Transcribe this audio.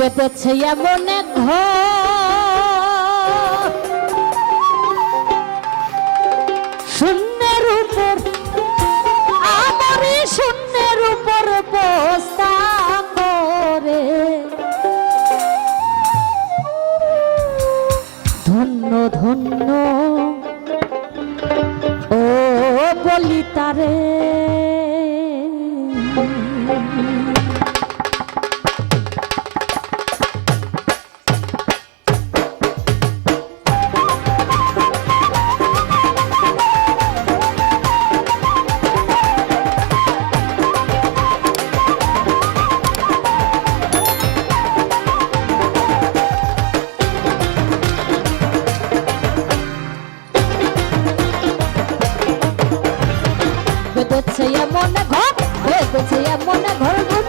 জেতেছে এমন এক ঘর। শূন্যের উপর, আমারই শূন্যের উপর করে ধন্য ধন্য, ও বলি তারে বেঁধেছে এমন ঘর বেঁধেছে এমন ঘর।